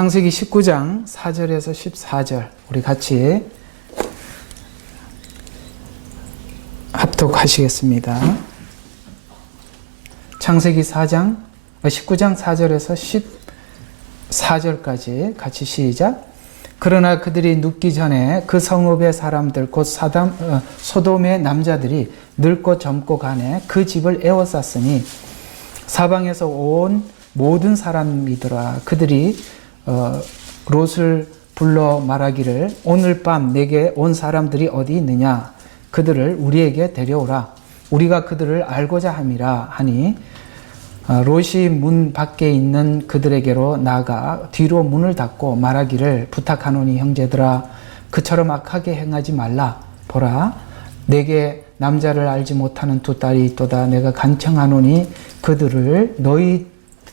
창세기 19장 4절에서 14절 우리 같이 합독하시겠습니다. 창세기 19장 4절에서 14절까지 같이 시작. 그러나 그들이 눕기 전에 그 성읍의 사람들 곧 소돔의 남자들이 늙고 젊고 가네 그 집을 에워쌌으니 사방에서 온 모든 사람이더라. 그들이 롯을 불러 말하기를 오늘 밤 내게 온 사람들이 어디 있느냐 그들을 우리에게 데려오라 우리가 그들을 알고자 함이라 하니 롯이 문 밖에 있는 그들에게로 나아가 뒤로 문을 닫고 말하기를 부탁하노니 형제들아 그처럼 악하게 행하지 말라. 보라 내게 남자를 알지 못하는 두 딸이 있도다. 내가 간청하노니 그들을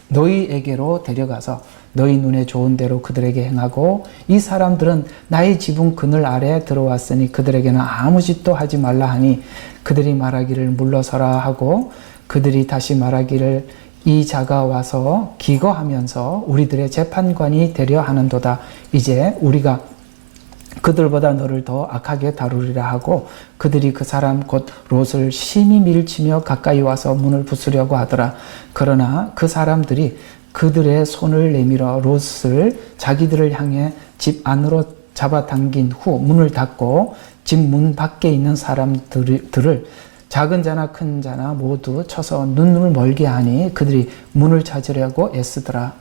너희에게로 데려가서 너희 눈에 좋은 대로 그들에게 행하고 이 사람들은 나의 지붕 그늘 아래 들어왔으니 그들에게는 아무 짓도 하지 말라 하니 그들이 말하기를 물러서라 하고 그들이 다시 말하기를 이 자가 와서 기거하면서 우리들의 재판관이 되려 하는도다. 이제 우리가 그들보다 너를 더 악하게 다루리라 하고 그들이 그 사람 곧 롯을 심히 밀치며 가까이 와서 문을 부수려고 하더라. 그러나 그 사람들이 그들의 손을 내밀어 롯을 자기들을 향해 집 안으로 잡아당긴 후 문을 닫고 집 문 밖에 있는 사람들을 작은 자나 큰 자나 모두 쳐서 눈을 멀게 하니 그들이 문을 찾으려고 애쓰더라.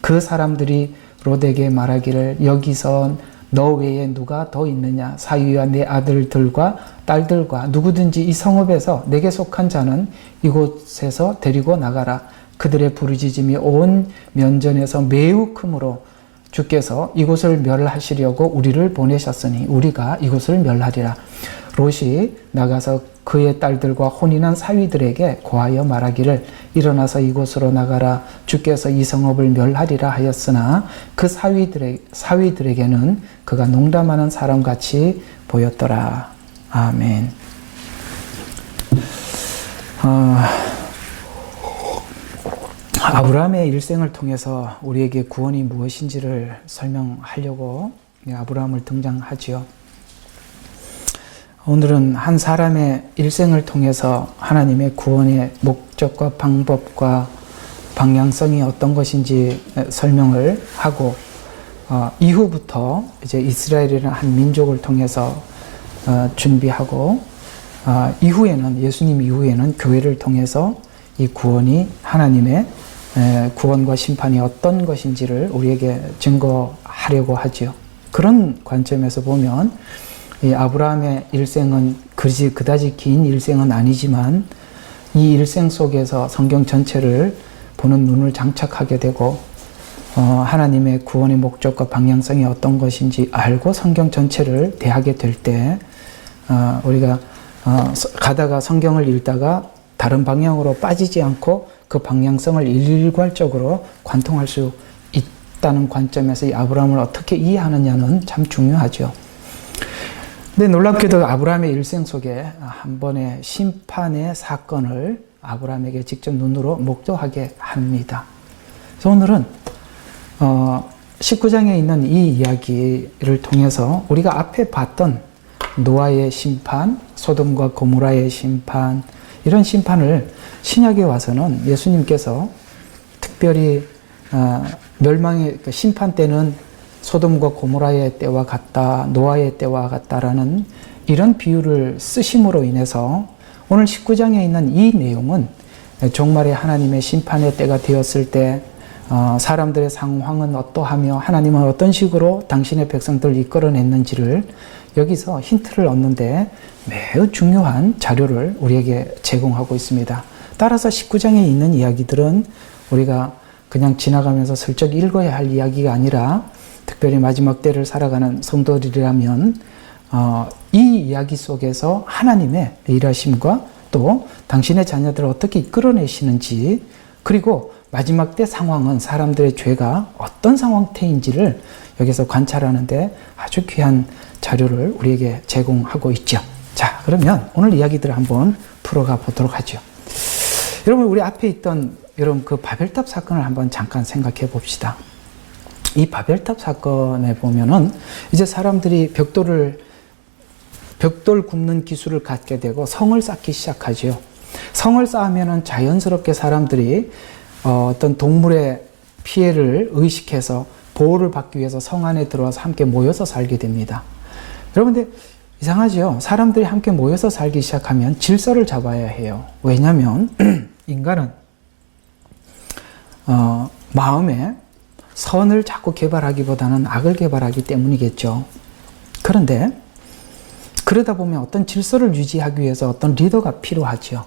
그 사람들이 롯에게 말하기를 여기서 너 외에 누가 더 있느냐? 사위와 내 아들들과 딸들과 누구든지 이 성읍에서 내게 속한 자는 이곳에서 데리고 나가라. 그들의 부르짖음이 온 면전에서 매우 크므로 주께서 이곳을 멸하시려고 우리를 보내셨으니 우리가 이곳을 멸하리라. 롯이 나가서 그의 딸들과 혼인한 사위들에게 고하여 말하기를 일어나서 이곳으로 나가라. 주께서 이 성읍을 멸하리라 하였으나 그 사위들에게는 그가 농담하는 사람같이 보였더라. 아멘. 아브라함의 일생을 통해서 우리에게 구원이 무엇인지를 설명하려고 아브라함을 등장하지요. 오늘은 한 사람의 일생을 통해서 하나님의 구원의 목적과 방법과 방향성이 어떤 것인지 설명을 하고 이후부터 이제 이스라엘이라는 한 민족을 통해서 준비하고 이후에는 예수님 이후에는 교회를 통해서 이 구원이 하나님의 구원과 심판이 어떤 것인지를 우리에게 증거하려고 하지요. 그런 관점에서 보면 이 아브라함의 일생은 그다지 긴 일생은 아니지만 이 일생 속에서 성경 전체를 보는 눈을 장착하게 되고 하나님의 구원의 목적과 방향성이 어떤 것인지 알고 성경 전체를 대하게 될 때 우리가 가다가 성경을 읽다가 다른 방향으로 빠지지 않고 그 방향성을 일괄적으로 관통할 수 있다는 관점에서 이 아브라함을 어떻게 이해하느냐는 참 중요하죠. 근데 놀랍게도 아브라함의 일생 속에 한 번의 심판의 사건을 아브라함에게 직접 눈으로 목도하게 합니다. 그래서 오늘은 19장에 있는 이 이야기를 통해서 우리가 앞에 봤던 노아의 심판, 소돔과 고모라의 심판, 이런 심판을 신약에 와서는 예수님께서 특별히 멸망의 심판 때는 소돔과 고모라의 때와 같다, 노아의 때와 같다라는 이런 비유를 쓰심으로 인해서 오늘 19장에 있는 이 내용은 종말의 하나님의 심판의 때가 되었을 때 사람들의 상황은 어떠하며 하나님은 어떤 식으로 당신의 백성들을 이끌어냈는지를 여기서 힌트를 얻는데 매우 중요한 자료를 우리에게 제공하고 있습니다. 따라서 19장에 있는 이야기들은 우리가 그냥 지나가면서 슬쩍 읽어야 할 이야기가 아니라 특별히 마지막 때를 살아가는 성도들이라면 이 이야기 속에서 하나님의 일하심과 또 당신의 자녀들을 어떻게 이끌어내시는지 그리고 마지막 때 상황은 사람들의 죄가 어떤 상황태인지를 여기서 관찰하는데 아주 귀한 자료를 우리에게 제공하고 있죠. 자, 그러면 오늘 이야기들을 한번 풀어가 보도록 하죠. 여러분, 우리 앞에 있던 여러분 그 바벨탑 사건을 한번 잠깐 생각해 봅시다. 이 바벨탑 사건에 보면은 이제 사람들이 벽돌 굽는 기술을 갖게 되고 성을 쌓기 시작하죠. 성을 쌓으면은 자연스럽게 사람들이 어떤 동물의 피해를 의식해서 보호를 받기 위해서 성 안에 들어와서 함께 모여서 살게 됩니다. 여러분들 이상하죠? 사람들이 함께 모여서 살기 시작하면 질서를 잡아야 해요. 왜냐하면 인간은 마음에 선을 자꾸 개발하기보다는 악을 개발하기 때문이겠죠. 그런데 그러다 보면 어떤 질서를 유지하기 위해서 어떤 리더가 필요하죠.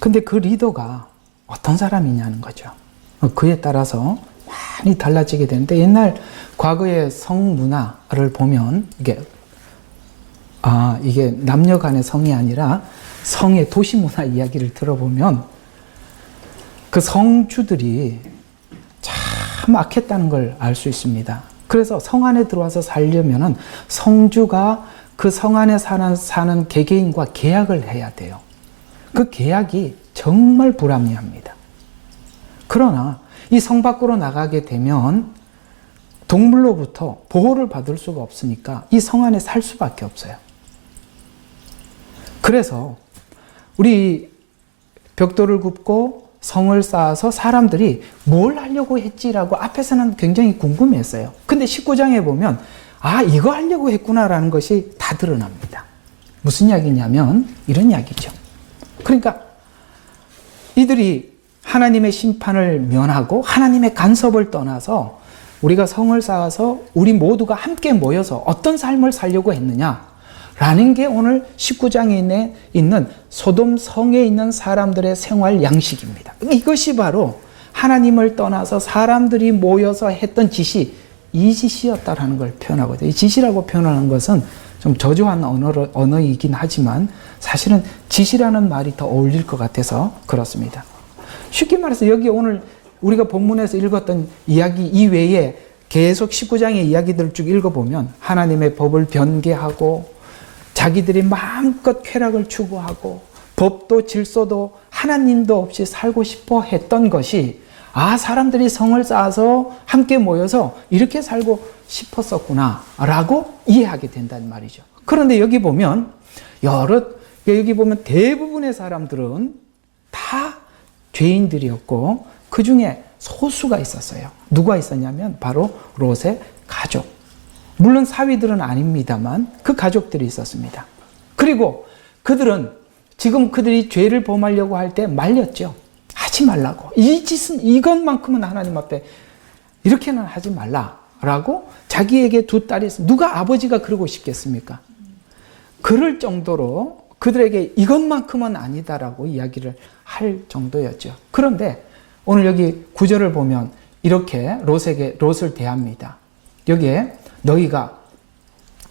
근데 그 리더가 어떤 사람이냐는 거죠. 그에 따라서 많이 달라지게 되는데 옛날 과거의 성 문화를 보면 이게 남녀 간의 성이 아니라 성의 도시 문화 이야기를 들어보면 그 성주들이 참 악했다는 걸 알 수 있습니다. 그래서 성 안에 들어와서 살려면은 성주가 그 성 안에 사는 개개인과 계약을 해야 돼요. 그 계약이 정말 불합리합니다. 그러나 이 성 밖으로 나가게 되면 동물로부터 보호를 받을 수가 없으니까 이 성 안에 살 수밖에 없어요. 그래서 우리 벽돌을 굽고 성을 쌓아서 사람들이 뭘 하려고 했지라고 앞에서는 굉장히 궁금했어요. 근데 19장에 보면 이거 하려고 했구나라는 것이 다 드러납니다. 무슨 이야기냐면 이런 이야기죠. 그러니까 이들이 하나님의 심판을 면하고 하나님의 간섭을 떠나서 우리가 성을 쌓아서 우리 모두가 함께 모여서 어떤 삶을 살려고 했느냐라는 게 오늘 19장에 있는 소돔 성에 있는 사람들의 생활 양식입니다. 이것이 바로 하나님을 떠나서 사람들이 모여서 했던 짓이 이 짓이었다라는 걸 표현하거든요. 이 짓이라고 표현하는 것은 좀 저조한 언어이긴 하지만 사실은 짓이라는 말이 더 어울릴 것 같아서 그렇습니다. 쉽게 말해서 여기 오늘 우리가 본문에서 읽었던 이야기 이외에 계속 19장의 이야기들을 쭉 읽어보면 하나님의 법을 변개하고 자기들이 마음껏 쾌락을 추구하고 법도 질서도 하나님도 없이 살고 싶어 했던 것이 사람들이 성을 쌓아서 함께 모여서 이렇게 살고 싶었었구나 라고 이해하게 된다는 말이죠. 그런데 여기 보면 대부분의 사람들은 다 죄인들이었고 그 중에 소수가 있었어요. 누가 있었냐면 바로 롯의 가족. 물론 사위들은 아닙니다만 그 가족들이 있었습니다. 그리고 그들은 지금 그들이 죄를 범하려고 할 때 말렸죠. 하지 말라고. 이 짓은 이것만큼은 하나님 앞에 이렇게는 하지 말라라고 자기에게 두 딸이 있습니다. 누가 아버지가 그러고 싶겠습니까? 그럴 정도로 그들에게 이것만큼은 아니다라고 이야기를 할 정도였죠. 그런데 오늘 여기 9절을 보면 이렇게 롯을 대합니다. 여기에 너희가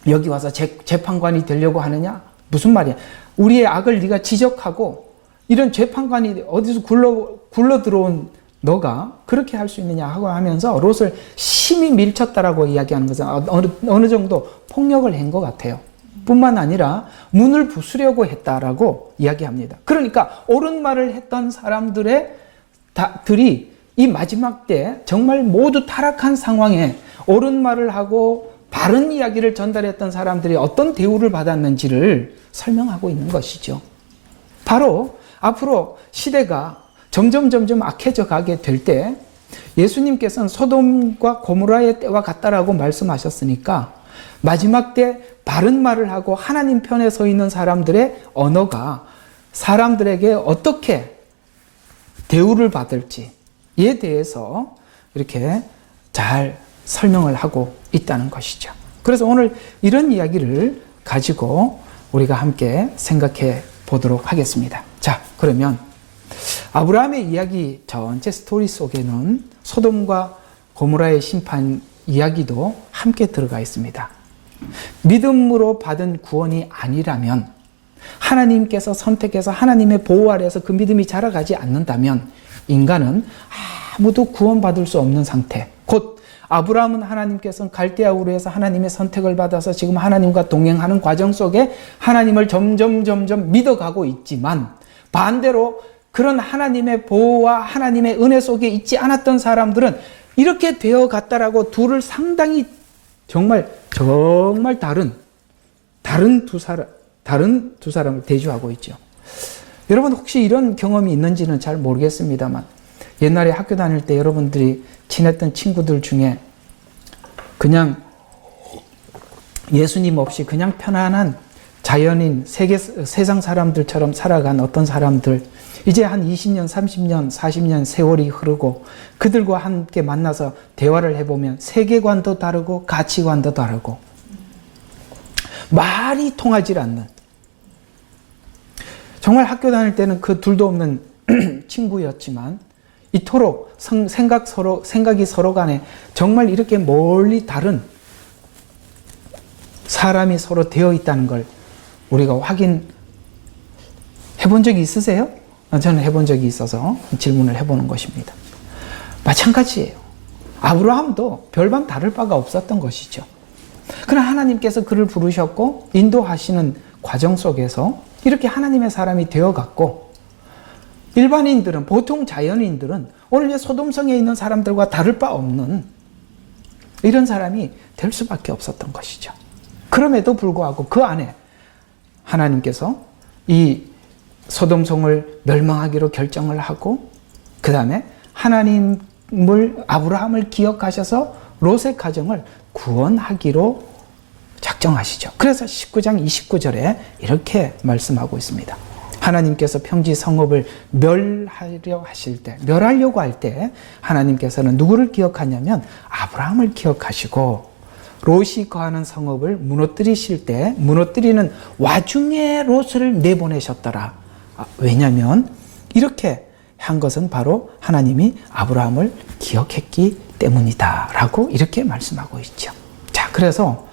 여기 와서 재판관이 되려고 하느냐? 무슨 말이야? 우리의 악을 네가 지적하고 이런 재판관이 어디서 굴러 들어온 너가 그렇게 할 수 있느냐 하고 하면서 롯을 심히 밀쳤다라고 이야기하는 것은 어느 정도 폭력을 한 것 같아요. 뿐만 아니라 문을 부수려고 했다라고 이야기합니다. 그러니까 옳은 말을 했던 사람들이 이 마지막 때 정말 모두 타락한 상황에 옳은 말을 하고 바른 이야기를 전달했던 사람들이 어떤 대우를 받았는지를 설명하고 있는 것이죠. 바로 앞으로 시대가 점점 악해져 가게 될 때 예수님께서는 소돔과 고모라의 때와 같다라고 말씀하셨으니까 마지막 때 바른 말을 하고 하나님 편에 서 있는 사람들의 언어가 사람들에게 어떻게 대우를 받을지에 대해서 이렇게 잘 설명을 하고 있다는 것이죠. 그래서 오늘 이런 이야기를 가지고 우리가 함께 생각해 보도록 하겠습니다. 자, 그러면 아브라함의 이야기 전체 스토리 속에는 소돔과 고모라의 심판 이야기도 함께 들어가 있습니다. 믿음으로 받은 구원이 아니라면 하나님께서 선택해서 하나님의 보호 아래에서 그 믿음이 자라가지 않는다면 인간은 아무도 구원받을 수 없는 상태, 곧 아브라함은 하나님께서 갈대아 우르에서 하나님의 선택을 받아서 지금 하나님과 동행하는 과정 속에 하나님을 점점 믿어가고 있지만 반대로 그런 하나님의 보호와 하나님의 은혜 속에 있지 않았던 사람들은 이렇게 되어 갔다라고 둘을 상당히 정말 다른 두 사람을 대조하고 있죠. 여러분 혹시 이런 경험이 있는지는 잘 모르겠습니다만 옛날에 학교 다닐 때 여러분들이 친했던 친구들 중에 그냥 예수님 없이 그냥 편안한 자연인 세상 사람들처럼 살아간 어떤 사람들, 이제 한 20년, 30년, 40년 세월이 흐르고 그들과 함께 만나서 대화를 해보면 세계관도 다르고 가치관도 다르고 말이 통하지 않는, 정말 학교 다닐 때는 그 둘도 없는 친구였지만 이토록 생각이 서로 간에 정말 이렇게 멀리 다른 사람이 서로 되어 있다는 걸 우리가 확인해 본 적이 있으세요? 저는 해본 적이 있어서 질문을 해보는 것입니다. 마찬가지예요. 아브라함도 별반 다를 바가 없었던 것이죠. 그러나 하나님께서 그를 부르셨고 인도하시는 과정 속에서 이렇게 하나님의 사람이 되어갔고, 일반인들은, 보통 자연인들은 오늘 소돔성에 있는 사람들과 다를 바 없는 이런 사람이 될 수밖에 없었던 것이죠. 그럼에도 불구하고 그 안에 하나님께서 이 소돔성을 멸망하기로 결정을 하고, 그 다음에 아브라함을 기억하셔서 롯의 가정을 구원하기로 작정하시죠. 그래서 19장 29절에 이렇게 말씀하고 있습니다. 하나님께서 평지 성읍을 멸하려고 할 때 하나님께서는 누구를 기억하냐면 아브라함을 기억하시고, 롯이 거하는 성읍을 무너뜨리실 때 무너뜨리는 와중에 롯을 내보내셨더라. 왜냐하면 이렇게 한 것은 바로 하나님이 아브라함을 기억했기 때문이다 라고 이렇게 말씀하고 있죠. 자, 그래서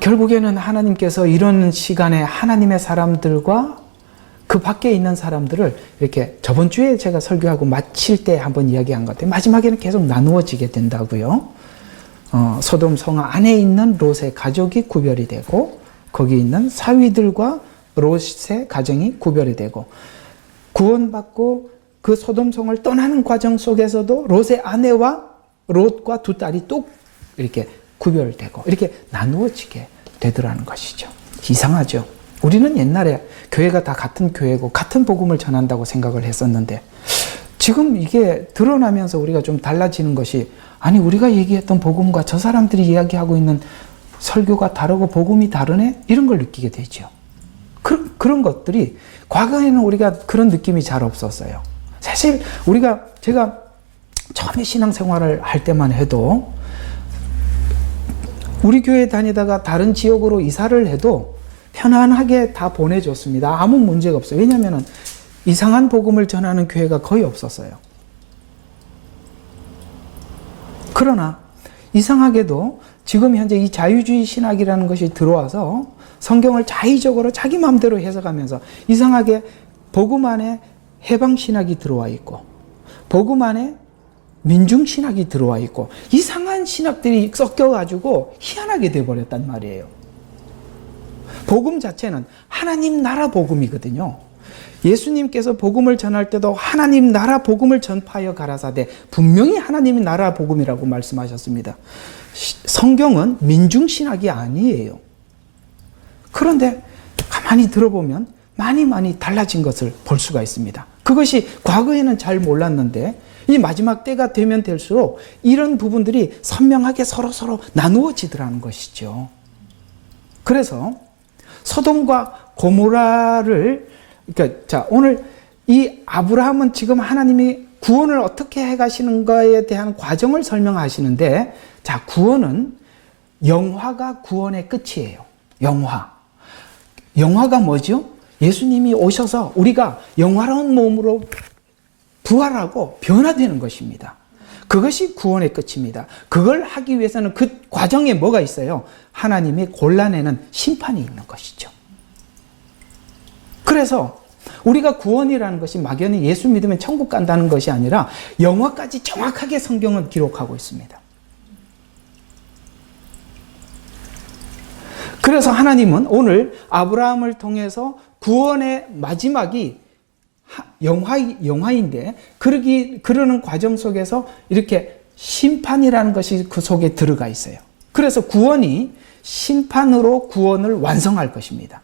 결국에는 하나님께서 이런 시간에 하나님의 사람들과 그 밖에 있는 사람들을 이렇게 저번 주에 제가 설교하고 마칠 때 한번 이야기한 것 같아요. 마지막에는 계속 나누어지게 된다고요. 소돔 성 안에 있는 롯의 가족이 구별이 되고, 거기 있는 사위들과 롯의 가정이 구별이 되고, 구원받고 그 소돔 성을 떠나는 과정 속에서도 롯의 아내와 롯과 두 딸이 또 이렇게 구별되고 이렇게 나누어지게 되더라는 것이죠. 이상하죠. 우리는 옛날에 교회가 다 같은 교회고 같은 복음을 전한다고 생각을 했었는데, 지금 이게 드러나면서 우리가 좀 달라지는 것이, 아니 우리가 얘기했던 복음과 저 사람들이 이야기하고 있는 설교가 다르고 복음이 다르네? 이런 걸 느끼게 되죠. 그런 것들이 과거에는 우리가 그런 느낌이 잘 없었어요. 사실 제가 처음에 신앙생활을 할 때만 해도 우리 교회 다니다가 다른 지역으로 이사를 해도 편안하게 다 보내줬습니다. 아무 문제가 없어요. 왜냐하면 이상한 복음을 전하는 교회가 거의 없었어요. 그러나 이상하게도 지금 현재 이 자유주의 신학이라는 것이 들어와서 성경을 자의적으로 자기 마음대로 해석하면서 이상하게 복음 안에 해방신학이 들어와 있고, 복음 안에 민중신학이 들어와 있고, 이상한 신학들이 섞여가지고 희한하게 돼버렸단 말이에요. 복음 자체는 하나님 나라 복음이거든요. 예수님께서 복음을 전할 때도 하나님 나라 복음을 전파하여 가라사대, 분명히 하나님의 나라 복음이라고 말씀하셨습니다. 성경은 민중신학이 아니에요. 그런데 가만히 들어보면 많이 달라진 것을 볼 수가 있습니다. 그것이 과거에는 잘 몰랐는데 이 마지막 때가 되면 될수록 이런 부분들이 선명하게 서로 나누어지더라는 것이죠. 그래서 소돔과 고모라를, 그러니까 자, 오늘 이 아브라함은 지금 하나님이 구원을 어떻게 해 가시는가에 대한 과정을 설명하시는데, 자, 구원은 영화가 구원의 끝이에요. 영화가 뭐죠? 예수님이 오셔서 우리가 영화로운 몸으로 부활하고 변화되는 것입니다. 그것이 구원의 끝입니다. 그걸 하기 위해서는 그 과정에 뭐가 있어요? 하나님이 골라내는 심판이 있는 것이죠. 그래서 우리가 구원이라는 것이 막연히 예수 믿으면 천국 간다는 것이 아니라 영화까지 정확하게 성경은 기록하고 있습니다. 그래서 하나님은 오늘 아브라함을 통해서 구원의 마지막이 영화인데 그러는 과정 속에서 이렇게 심판이라는 것이 그 속에 들어가 있어요. 그래서 구원이 심판으로 구원을 완성할 것입니다.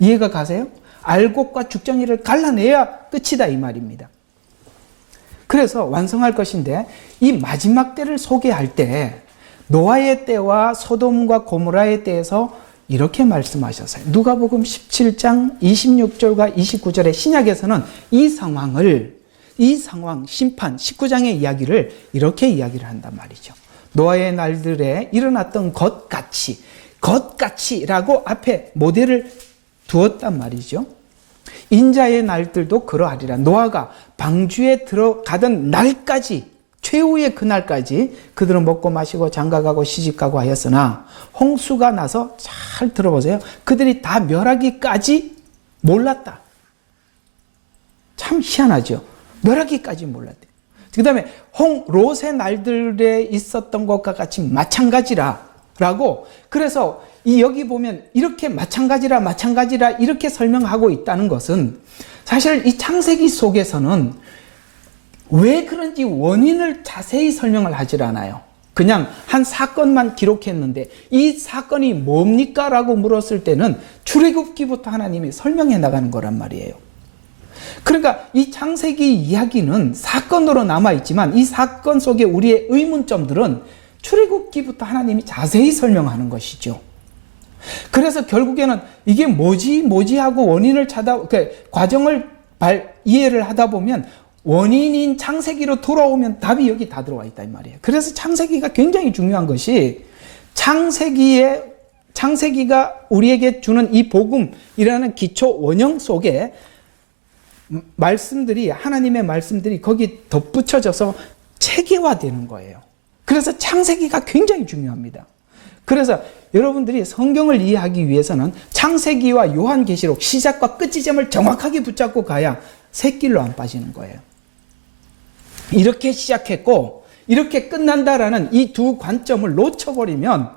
이해가 가세요? 알곡과 죽정이를 갈라내야 끝이다 이 말입니다. 그래서 완성할 것인데 이 마지막 때를 소개할 때 노아의 때와 소돔과 고모라의 때에서 이렇게 말씀하셨어요. 누가복음 17장 26절과 29절의 신약에서는 이 상황, 심판, 19장의 이야기를 이렇게 이야기를 한단 말이죠. 노아의 날들에 일어났던 것같이라고 앞에 모델을 두었단 말이죠. 인자의 날들도 그러하리라. 노아가 방주에 들어가던 날까지, 최후의 그날까지 그들은 먹고 마시고 장가가고 시집가고 하였으나 홍수가 나서, 잘 들어보세요, 그들이 다 멸하기까지 몰랐다. 참 희한하죠. 멸하기까지 몰랐대. 그 다음에 롯의 날들에 있었던 것과 같이 마찬가지라고, 그래서 여기 보면 이렇게 마찬가지라 이렇게 설명하고 있다는 것은 사실 이 창세기 속에서는 왜 그런지 원인을 자세히 설명을 하질 않아요. 그냥 한 사건만 기록했는데 이 사건이 뭡니까? 라고 물었을 때는 출애굽기부터 하나님이 설명해 나가는 거란 말이에요. 그러니까 이 창세기 이야기는 사건으로 남아있지만 이 사건 속에 우리의 의문점들은 출애굽기부터 하나님이 자세히 설명하는 것이죠. 그래서 결국에는 이게 뭐지 하고 원인을 과정을 이해를 하다 보면 원인인 창세기로 돌아오면 답이 여기 다 들어와 있다 이 말이에요. 그래서 창세기가 굉장히 중요한 것이 창세기가 우리에게 주는 이 복음이라는 기초 원형 속에 말씀들이, 하나님의 말씀들이 거기 덧붙여져서 체계화되는 거예요. 그래서 창세기가 굉장히 중요합니다. 그래서 여러분들이 성경을 이해하기 위해서는 창세기와 요한계시록 시작과 끝 지점을 정확하게 붙잡고 가야 새길로 안 빠지는 거예요. 이렇게 시작했고 이렇게 끝난다라는 이 두 관점을 놓쳐버리면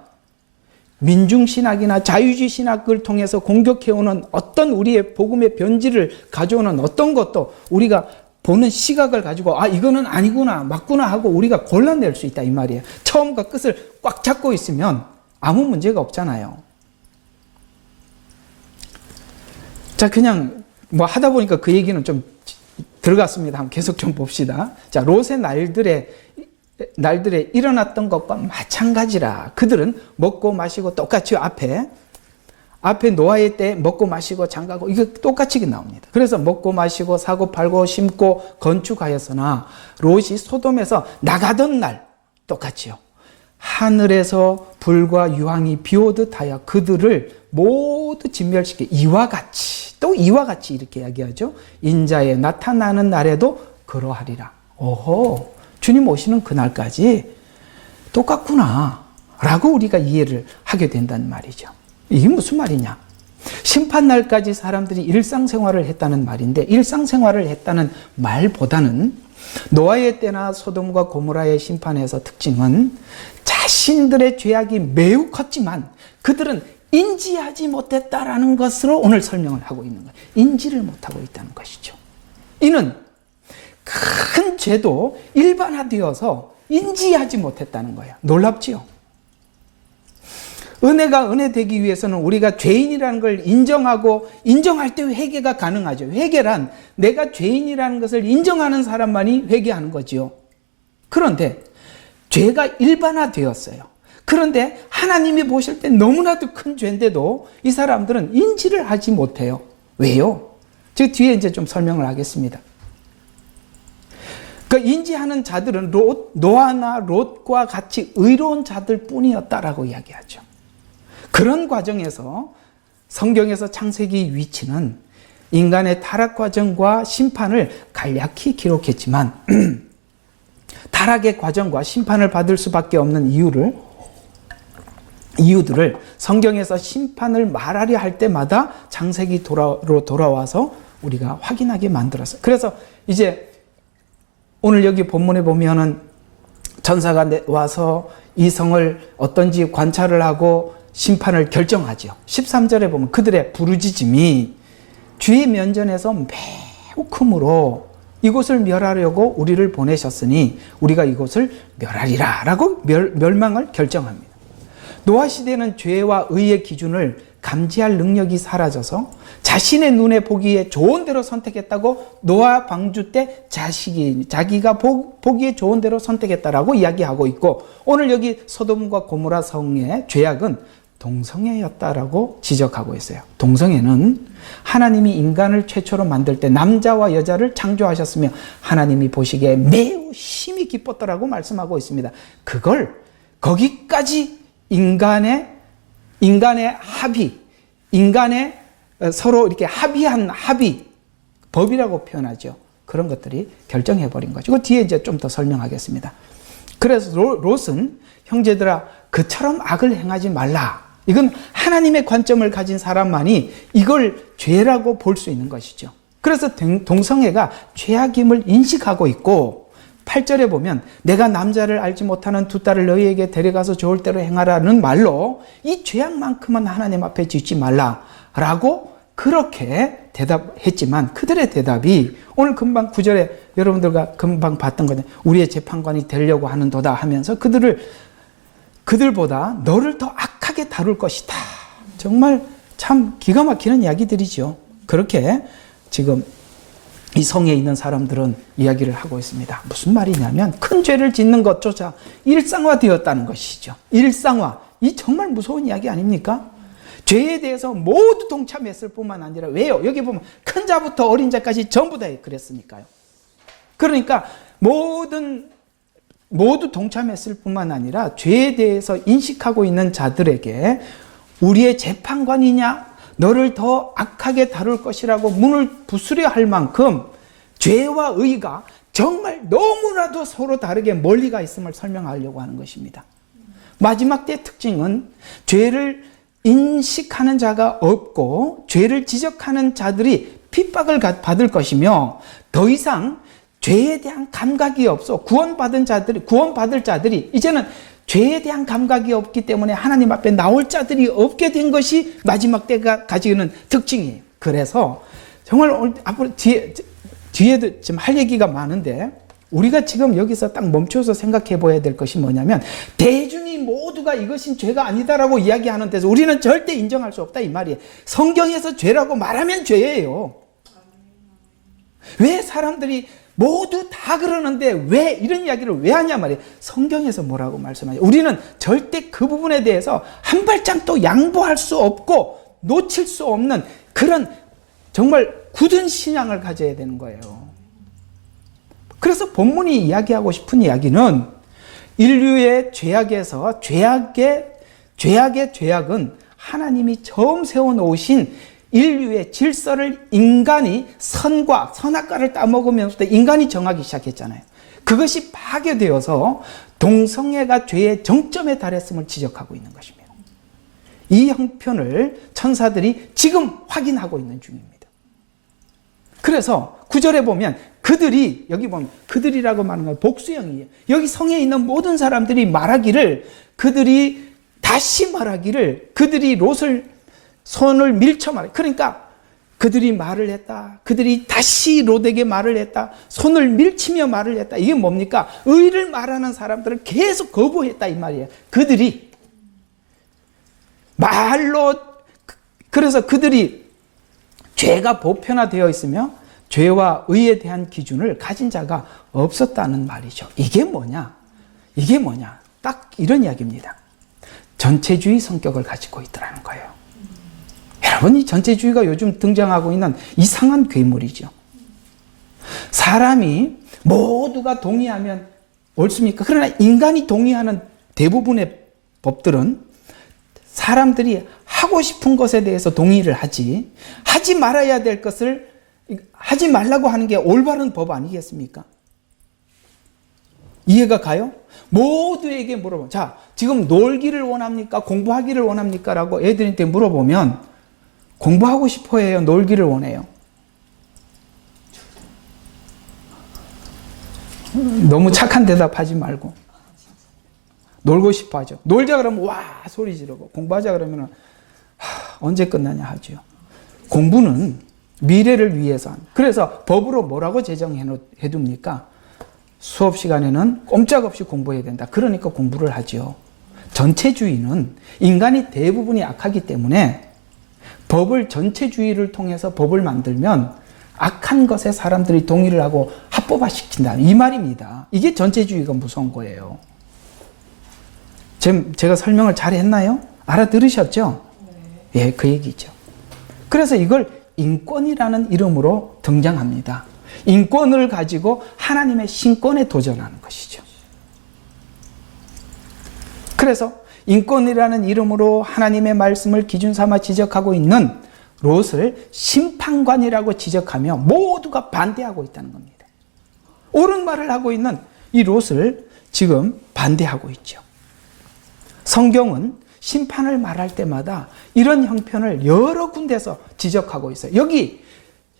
민중신학이나 자유주의 신학을 통해서 공격해오는 어떤 우리의 복음의 변질을 가져오는 어떤 것도 우리가 보는 시각을 가지고 이거는 아니구나 맞구나 하고 우리가 골라낼 수 있다 이 말이에요. 처음과 끝을 꽉 잡고 있으면 아무 문제가 없잖아요. 자, 그냥 하다 보니까 그 얘기는 좀 들어갔습니다. 한번 계속 좀 봅시다. 자, 롯의 날들에 일어났던 것과 마찬가지라. 그들은 먹고 마시고 똑같이 앞에 노아의 때 먹고 마시고 장가고 이게 똑같이 나옵니다. 그래서 먹고 마시고 사고 팔고 심고 건축하였으나 롯이 소돔에서 나가던 날 똑같이요. 하늘에서 불과 유황이 비오듯 하여 그들을 모두 진멸시켜 이와 같이 이렇게 이야기하죠. 인자에 나타나는 날에도 그러하리라. 오호, 주님 오시는 그날까지 똑같구나 라고 우리가 이해를 하게 된다는 말이죠. 이게 무슨 말이냐? 심판날까지 사람들이 일상생활을 했다는 말인데, 일상생활을 했다는 말보다는 노아의 때나 소돔과 고모라의 심판에서 특징은 자신들의 죄악이 매우 컸지만 그들은 인지하지 못했다라는 것으로 오늘 설명을 하고 있는 거예요. 인지를 못하고 있다는 것이죠. 이는 큰 죄도 일반화되어서 인지하지 못했다는 거예요. 놀랍지요? 은혜가 은혜되기 위해서는 우리가 죄인이라는 걸 인정할 때 회개가 가능하죠. 회개란 내가 죄인이라는 것을 인정하는 사람만이 회개하는 거지요. 그런데 죄가 일반화되었어요. 그런데 하나님이 보실 때 너무나도 큰 죄인데도 이 사람들은 인지를 하지 못해요. 왜요? 저 뒤에 이제 좀 설명을 하겠습니다. 그 인지하는 자들은 노아나 롯과 같이 의로운 자들 뿐이었다라고 이야기하죠. 그런 과정에서 성경에서 창세기 위치는 인간의 타락 과정과 심판을 간략히 기록했지만 타락의 과정과 심판을 받을 수밖에 없는 이유들을 성경에서 심판을 말하려 할 때마다 창세기로 돌아와서 우리가 확인하게 만들었어요. 그래서 이제 오늘 여기 본문에 보면은 천사가 와서 이 성을 어떤지 관찰을 하고 심판을 결정하죠. 13절에 보면 그들의 부르짖음이 주의 면전에서 매우 크므로 이곳을 멸하려고 우리를 보내셨으니 우리가 이곳을 멸하리라 라고 멸망을 결정합니다. 노아 시대는 죄와 의의 기준을 감지할 능력이 사라져서 자신의 눈에 보기에 좋은 대로 선택했다고 노아 방주 때 자기가 보기에 좋은 대로 선택했다라고 이야기하고 있고, 오늘 여기 소돔과 고모라 성의 죄악은 동성애였다라고 지적하고 있어요. 동성애는 하나님이 인간을 최초로 만들 때 남자와 여자를 창조하셨으며 하나님이 보시기에 매우 심히 기뻤더라고 말씀하고 있습니다. 그걸 거기까지 인간의 합의, 인간의 서로 이렇게 합의한 법이라고 표현하죠. 그런 것들이 결정해버린 거죠. 이거 뒤에 이제 좀 더 설명하겠습니다. 그래서 롯은 형제들아 그처럼 악을 행하지 말라. 이건 하나님의 관점을 가진 사람만이 이걸 죄라고 볼 수 있는 것이죠. 그래서 동성애가 죄악임을 인식하고 있고, 8절에 보면 내가 남자를 알지 못하는 두 딸을 너희에게 데려가서 좋을 대로 행하라는 말로 이 죄악만큼은 하나님 앞에 짓지 말라라고 그렇게 대답했지만, 그들의 대답이 오늘 금방 9절에 여러분들과 금방 봤던 거는 우리의 재판관이 되려고 하는도다 하면서 그들보다 너를 더 악하게 다룰 것이다. 정말 참 기가 막히는 이야기들이죠. 그렇게 지금 이 성에 있는 사람들은 이야기를 하고 있습니다. 무슨 말이냐면 큰 죄를 짓는 것조차 일상화되었다는 것이죠. 일상화. 이 정말 무서운 이야기 아닙니까? 죄에 대해서 모두 동참했을 뿐만 아니라, 왜요? 여기 보면 큰 자부터 어린 자까지 전부 다 그랬으니까요. 그러니까 모두 동참했을 뿐만 아니라 죄에 대해서 인식하고 있는 자들에게 우리의 재판관이냐, 너를 더 악하게 다룰 것이라고 문을 부수려 할 만큼 죄와 의가 정말 너무나도 서로 다르게 멀리 가 있음을 설명하려고 하는 것입니다. 마지막 때의 특징은 죄를 인식하는 자가 없고 죄를 지적하는 자들이 핍박을 받을 것이며, 더 이상 죄에 대한 감각이 없어 구원받을 자들이 이제는 죄에 대한 감각이 없기 때문에 하나님 앞에 나올 자들이 없게 된 것이 마지막 때가 가지고 있는 특징이에요. 그래서 정말 오늘 앞으로 뒤에도 지금 할 얘기가 많은데, 우리가 지금 여기서 딱 멈춰서 생각해 봐야 될 것이 뭐냐면, 대중이 모두가 이것은 죄가 아니다라고 이야기하는 데서 우리는 절대 인정할 수 없다 이 말이에요. 성경에서 죄라고 말하면 죄예요. 왜 사람들이 모두 다 그러는데 왜 이런 이야기를 왜 하냐 말이에요. 성경에서 뭐라고 말씀하죠? 우리는 절대 그 부분에 대해서 한 발짝도 양보할 수 없고 놓칠 수 없는 그런 정말 굳은 신앙을 가져야 되는 거예요. 그래서 본문이 이야기하고 싶은 이야기는 인류의 죄악에서 죄악의 죄악은 하나님이 처음 세워놓으신 인류의 질서를 인간이 선악과를 따먹으면서 인간이 정하기 시작했잖아요. 그것이 파괴되어서 동성애가 죄의 정점에 달했음을 지적하고 있는 것입니다. 이 형편을 천사들이 지금 확인하고 있는 중입니다. 그래서 9절에 보면 여기 보면 그들이라고 말하는 건 복수형이에요. 여기 성에 있는 모든 사람들이 그들이 롯을 손을 밀쳐 말해. 그러니까 그들이 말을 했다. 그들이 다시 롯에게 말을 했다. 손을 밀치며 말을 했다. 이게 뭡니까? 의를 말하는 사람들을 계속 거부했다 이 말이에요. 그들이 말로, 그래서 그들이 죄가 보편화되어 있으며 죄와 의에 대한 기준을 가진 자가 없었다는 말이죠. 이게 뭐냐? 딱 이런 이야기입니다. 전체주의 성격을 가지고 있더라는 거예요. 여러분, 이 전체주의가 요즘 등장하고 있는 이상한 괴물이죠. 사람이 모두가 동의하면 옳습니까? 그러나 인간이 동의하는 대부분의 법들은 사람들이 하고 싶은 것에 대해서 동의를 하지 말아야 될 것을 하지 말라고 하는 게 올바른 법 아니겠습니까? 이해가 가요? 모두에게 물어보면, 자, 지금 놀기를 원합니까? 공부하기를 원합니까? 라고 애들한테 물어보면 공부하고 싶어 해요? 놀기를 원해요? 너무 착한 대답하지 말고 놀고 싶어 하죠. 놀자 그러면 와 소리 지르고, 공부하자 그러면 언제 끝나냐 하죠. 공부는 미래를 위해서. 그래서 법으로 뭐라고 제정해 둡니까? 수업 시간에는 꼼짝없이 공부해야 된다. 그러니까 공부를 하죠. 전체주의는 인간이 대부분이 악하기 때문에 법을 전체주의를 통해서 법을 만들면 악한 것에 사람들이 동의를 하고 합법화시킨다. 이 말입니다. 이게 전체주의가 무서운 거예요. 제가 설명을 잘 했나요? 알아들으셨죠? 예, 그 얘기죠. 그래서 이걸 인권이라는 이름으로 등장합니다. 인권을 가지고 하나님의 신권에 도전하는 것이죠. 그래서 인권이라는 이름으로 하나님의 말씀을 기준 삼아 지적하고 있는 롯을 심판관이라고 지적하며 모두가 반대하고 있다는 겁니다. 옳은 말을 하고 있는 이 롯을 지금 반대하고 있죠. 성경은 심판을 말할 때마다 이런 형편을 여러 군데서 지적하고 있어요. 여기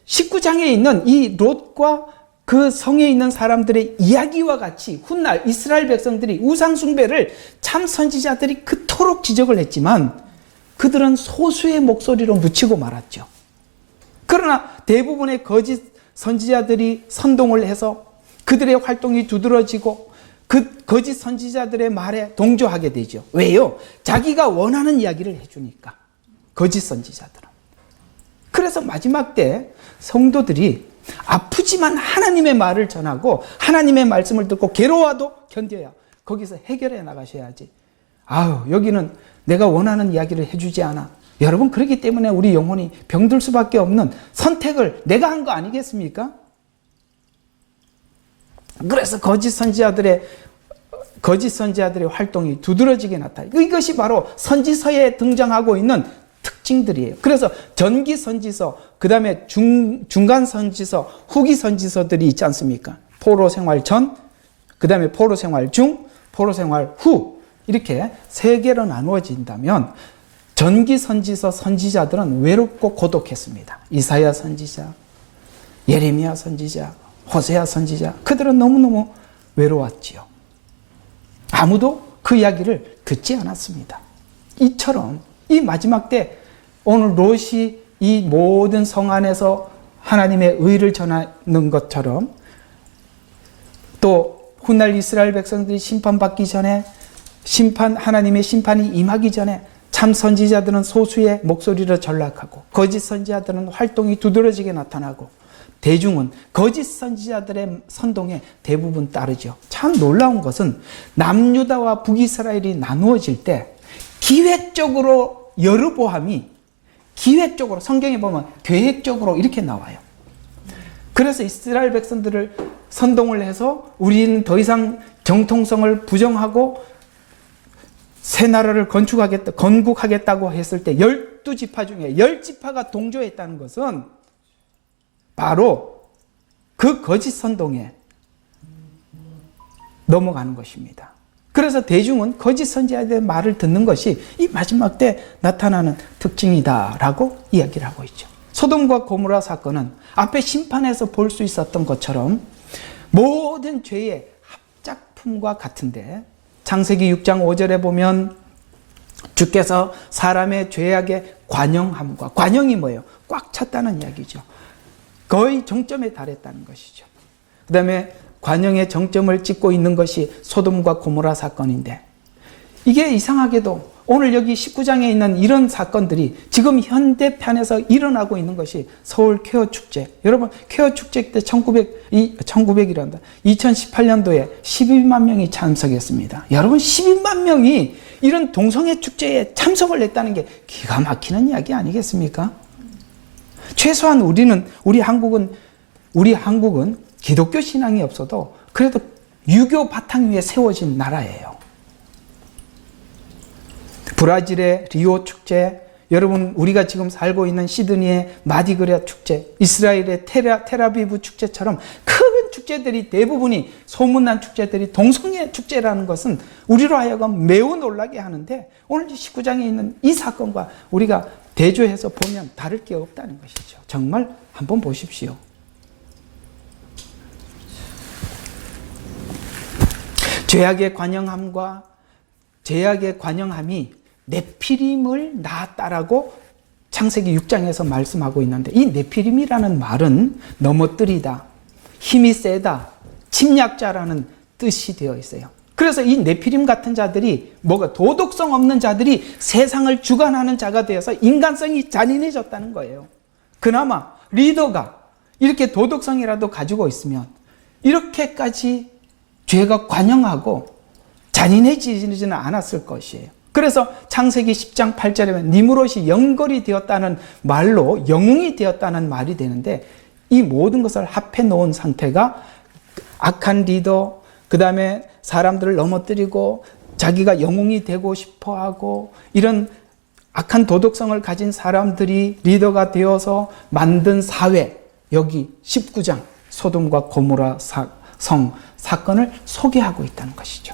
19장에 있는 이 롯과 그 성에 있는 사람들의 이야기와 같이 훗날 이스라엘 백성들이 우상 숭배를 참 선지자들이 그토록 지적을 했지만 그들은 소수의 목소리로 묻히고 말았죠. 그러나 대부분의 거짓 선지자들이 선동을 해서 그들의 활동이 두드러지고 그 거짓 선지자들의 말에 동조하게 되죠. 왜요? 자기가 원하는 이야기를 해주니까. 거짓 선지자들은. 그래서 마지막 때 성도들이 아프지만 하나님의 말을 전하고 하나님의 말씀을 듣고 괴로워도 견뎌야 거기서 해결해 나가셔야지. 아유, 여기는 내가 원하는 이야기를 해주지 않아. 여러분, 그렇기 때문에 우리 영혼이 병들 수밖에 없는 선택을 내가 한 거 아니겠습니까? 그래서 거짓 선지자들의 활동이 두드러지게 나타나요. 이것이 바로 선지서에 등장하고 있는 특징들이에요. 그래서 전기 선지서, 그 다음에 중간 선지서, 후기 선지서들이 있지 않습니까? 포로 생활 전, 그 다음에 포로 생활 중, 포로 생활 후, 이렇게 세 개로 나누어진다면 전기 선지서 선지자들은 외롭고 고독했습니다. 이사야 선지자, 예레미야 선지자, 호세아 선지자, 그들은 너무너무 외로웠지요. 아무도 그 이야기를 듣지 않았습니다. 이처럼 이 마지막 때 오늘 롯이 이 모든 성 안에서 하나님의 의를 전하는 것처럼 또 훗날 이스라엘 백성들이 심판받기 전에 하나님의 심판이 임하기 전에 참 선지자들은 소수의 목소리로 전락하고 거짓 선지자들은 활동이 두드러지게 나타나고 대중은 거짓 선지자들의 선동에 대부분 따르죠. 참 놀라운 것은 남유다와 북이스라엘이 나누어질 때 기획적으로 여르보암이 기획적으로 성경에 보면 계획적으로 이렇게 나와요. 그래서 이스라엘 백성들을 선동을 해서 우리는 더 이상 정통성을 부정하고 새 나라를 건국하겠다고 했을 때 12지파 중에 10지파가 동조했다는 것은 바로 그 거짓 선동에 넘어가는 것입니다. 그래서 대중은 거짓 선지자들의 말을 듣는 것이 이 마지막 때 나타나는 특징이다라고 이야기를 하고 있죠. 소돔과 고모라 사건은 앞에 심판에서 볼 수 있었던 것처럼 모든 죄의 합작품과 같은데 창세기 6장 5절에 보면 주께서 사람의 죄악의 관영함과, 관영이 뭐예요? 꽉 찼다는 이야기죠. 거의 정점에 달했다는 것이죠. 그 다음에 관영의 정점을 찍고 있는 것이 소돔과 고모라 사건인데 이게 이상하게도 오늘 여기 19장에 있는 이런 사건들이 지금 현대편에서 일어나고 있는 것이 서울 퀘어 축제. 여러분, 퀘어 축제 때 2018년도에 12만 명이 참석했습니다. 여러분, 12만 명이 이런 동성애 축제에 참석을 했다는 게 기가 막히는 이야기 아니겠습니까? 최소한 우리 한국은 기독교 신앙이 없어도 그래도 유교 바탕 위에 세워진 나라예요. 브라질의 리오 축제, 여러분 우리가 지금 살고 있는 시드니의 마디그라 축제, 이스라엘의 테라비브 축제처럼 큰 축제들이 대부분이 소문난 축제들이 동성애 축제라는 것은 우리로 하여금 매우 놀라게 하는데 오늘 19장에 있는 이 사건과 우리가 대조해서 보면 다를 게 없다는 것이죠. 정말 한번 보십시오. 죄악의 관영함이 네피림을 낳았다라고 창세기 6장에서 말씀하고 있는데, 이 네피림이라는 말은 넘어뜨리다, 힘이 세다, 침략자라는 뜻이 되어 있어요. 그래서 이 네피림 같은 자들이 도덕성 없는 자들이 세상을 주관하는 자가 되어서 인간성이 잔인해졌다는 거예요. 그나마 리더가 이렇게 도덕성이라도 가지고 있으면 이렇게까지 죄가 관영하고 잔인해지지는 않았을 것이에요. 그래서 창세기 10장 8절에 보면 니므롯이 영걸이 되었다는 말로 영웅이 되었다는 말이 되는데, 이 모든 것을 합해 놓은 상태가 악한 리더, 그 다음에 사람들을 넘어뜨리고 자기가 영웅이 되고 싶어하고 이런 악한 도덕성을 가진 사람들이 리더가 되어서 만든 사회, 여기 19장 소돔과 고모라 성 사건을 소개하고 있다는 것이죠.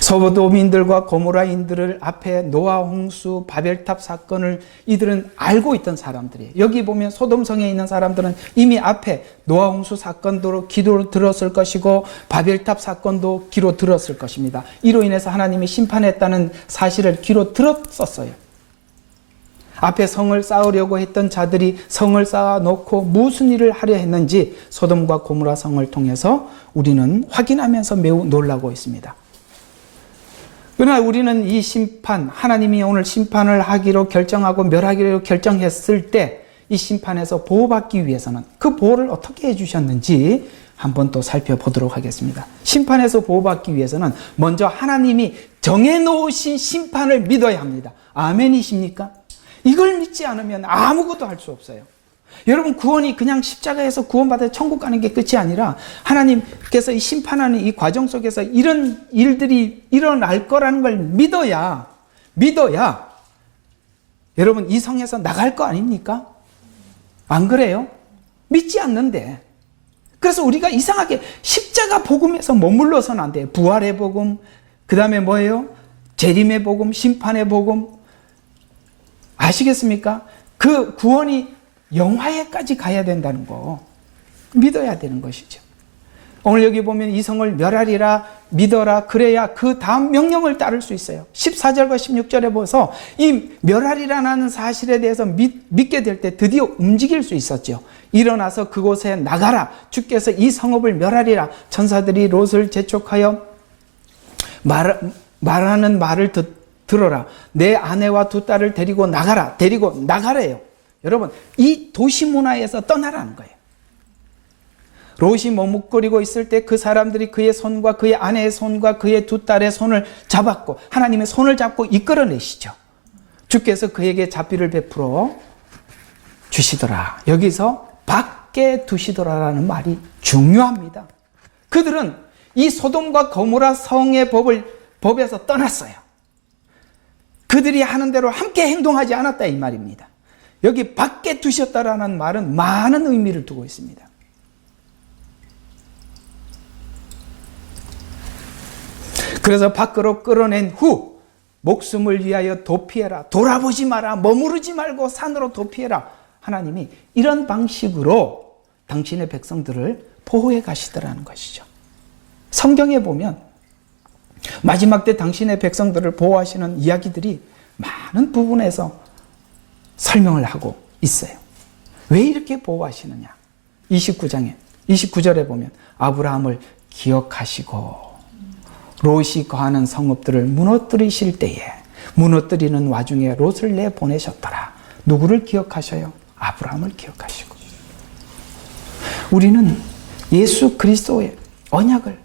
소돔인들과 고모라인들을 앞에 노아 홍수, 바벨탑 사건을 이들은 알고 있던 사람들이에요. 여기 보면 소돔성에 있는 사람들은 이미 앞에 노아 홍수 사건도 귀로 들었을 것이고 바벨탑 사건도 귀로 들었을 것입니다. 이로 인해서 하나님이 심판했다는 사실을 귀로 들었었어요. 앞에 성을 쌓으려고 했던 자들이 성을 쌓아놓고 무슨 일을 하려 했는지 소돔과 고모라 성을 통해서 우리는 확인하면서 매우 놀라고 있습니다. 그러나 우리는 이 심판, 하나님이 오늘 심판을 하기로 결정하고 멸하기로 결정했을 때 이 심판에서 보호받기 위해서는 그 보호를 어떻게 해주셨는지 한번 또 살펴보도록 하겠습니다. 심판에서 보호받기 위해서는 먼저 하나님이 정해놓으신 심판을 믿어야 합니다. 아멘이십니까? 이걸 믿지 않으면 아무것도 할 수 없어요. 여러분, 구원이 그냥 십자가에서 구원받아 천국 가는 게 끝이 아니라 하나님께서 이 심판하는 이 과정 속에서 이런 일들이 일어날 거라는 걸 믿어야 여러분 이 성에서 나갈 거 아닙니까? 안 그래요? 믿지 않는데. 그래서 우리가 이상하게 십자가 복음에서 머물러서는 안 돼요. 부활의 복음, 그 다음에 뭐예요? 재림의 복음, 심판의 복음. 아시겠습니까? 그 구원이 영화에까지 가야 된다는 거 믿어야 되는 것이죠. 오늘 여기 보면 이 성을 멸하리라 믿어라, 그래야 그 다음 명령을 따를 수 있어요. 14절과 16절에 보서 이 멸하리라는 사실에 대해서 믿게 될 때 드디어 움직일 수 있었죠. 일어나서 그곳에 나가라, 주께서 이 성읍을 멸하리라. 천사들이 롯을 재촉하여 말하는 말을 들어라. 내 아내와 두 딸을 데리고 나가래요. 여러분, 이 도시 문화에서 떠나라는 거예요. 롯이 머뭇거리고 있을 때 그 사람들이 그의 손과 그의 아내의 손과 그의 두 딸의 손을 잡았고 하나님의 손을 잡고 이끌어내시죠. 주께서 그에게 자비를 베풀어 주시더라. 여기서 밖에 두시더라라는 말이 중요합니다. 그들은 이 소돔과 고모라 성의 법에서 떠났어요. 그들이 하는 대로 함께 행동하지 않았다 이 말입니다. 여기 밖에 두셨다라는 말은 많은 의미를 두고 있습니다. 그래서 밖으로 끌어낸 후 목숨을 위하여 도피해라. 돌아보지 마라. 머무르지 말고 산으로 도피해라. 하나님이 이런 방식으로 당신의 백성들을 보호해 가시더라는 것이죠. 성경에 보면 마지막 때 당신의 백성들을 보호하시는 이야기들이 많은 부분에서 설명을 하고 있어요. 왜 이렇게 보호하시느냐? 29절에 보면 아브라함을 기억하시고 롯이 거하는 성읍들을 무너뜨리실 때에 무너뜨리는 와중에 롯을 내보내셨더라. 누구를 기억하셔요? 아브라함을 기억하시고. 우리는 예수 그리스도의 언약을,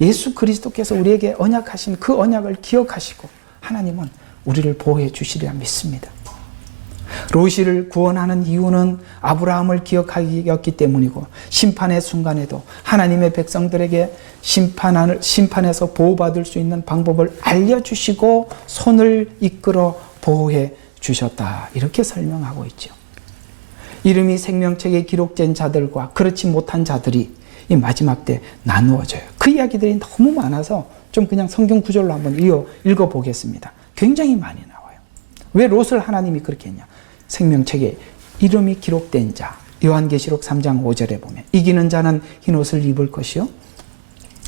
예수 그리스도께서 우리에게 언약하신 그 언약을 기억하시고 하나님은 우리를 보호해 주시리라 믿습니다. 롯을 구원하는 이유는 아브라함을 기억하기였기 때문이고 심판의 순간에도 하나님의 백성들에게 심판에서 보호받을 수 있는 방법을 알려주시고 손을 이끌어 보호해 주셨다. 이렇게 설명하고 있죠. 이름이 생명책에 기록된 자들과 그렇지 못한 자들이 이 마지막 때 나누어져요. 그 이야기들이 너무 많아서 좀 그냥 성경 구절로 한번 읽어보겠습니다. 굉장히 많이 나와요. 왜 롯을 하나님이 그렇게 했냐? 생명책에 이름이 기록된 자, 요한계시록 3장 5절에 보면 이기는 자는 흰옷을 입을 것이요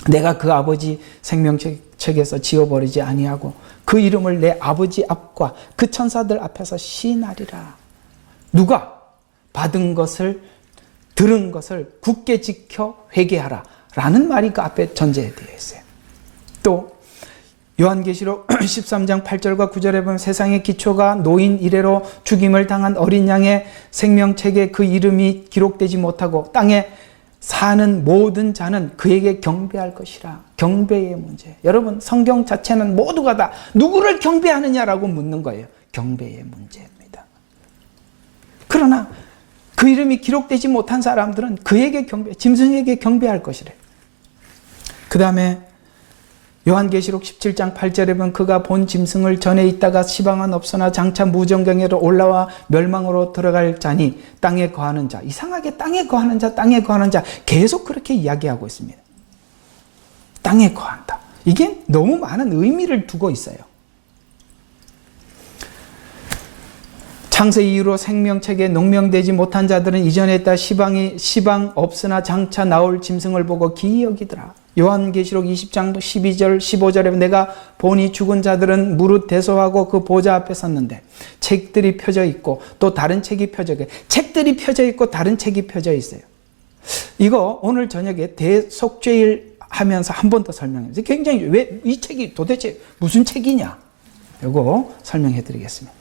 내가 그 아버지 생명책에서 지워버리지 아니하고 그 이름을 내 아버지 앞과 그 천사들 앞에서 시인하리라. 누가? 받은 것을, 들은 것을 굳게 지켜 회개하라 라는 말이 그 앞에 전제에 되어 있어요. 또 요한계시록 13장 8절과 9절에 보면 세상의 기초가 놓인 이래로 죽임을 당한 어린 양의 생명책에 그 이름이 기록되지 못하고 땅에 사는 모든 자는 그에게 경배할 것이라. 경배의 문제. 여러분, 성경 자체는 모두가 다 누구를 경배하느냐라고 묻는 거예요. 경배의 문제입니다. 그러나 그 이름이 기록되지 못한 사람들은 그에게 짐승에게 경배할 것이래. 그 다음에 요한계시록 17장 8절에 보면 그가 본 짐승을 전에 있다가 시방은 없으나 장차 무정경에로 올라와 멸망으로 들어갈 자니 땅에 거하는 자. 이상하게 땅에 거하는 자, 땅에 거하는 자 계속 그렇게 이야기하고 있습니다. 땅에 거한다. 이게 너무 많은 의미를 두고 있어요. 창세 이후로 생명책에 농명되지 못한 자들은 이전에 있다 시방 없으나 장차 나올 짐승을 보고 기이 여기더라. 요한계시록 20장 12절 15절에 내가 보니 죽은 자들은 무릇 대소하고 그 보좌 앞에 섰는데 책들이 펴져 있고 또 다른 책이 펴져 있고 책들이 펴져 있고 다른 책이 펴져 있어요. 이거 오늘 저녁에 대속죄일 하면서 한 번 더 설명해요. 굉장히 왜 이 책이 도대체 무슨 책이냐? 이거 설명해 드리겠습니다.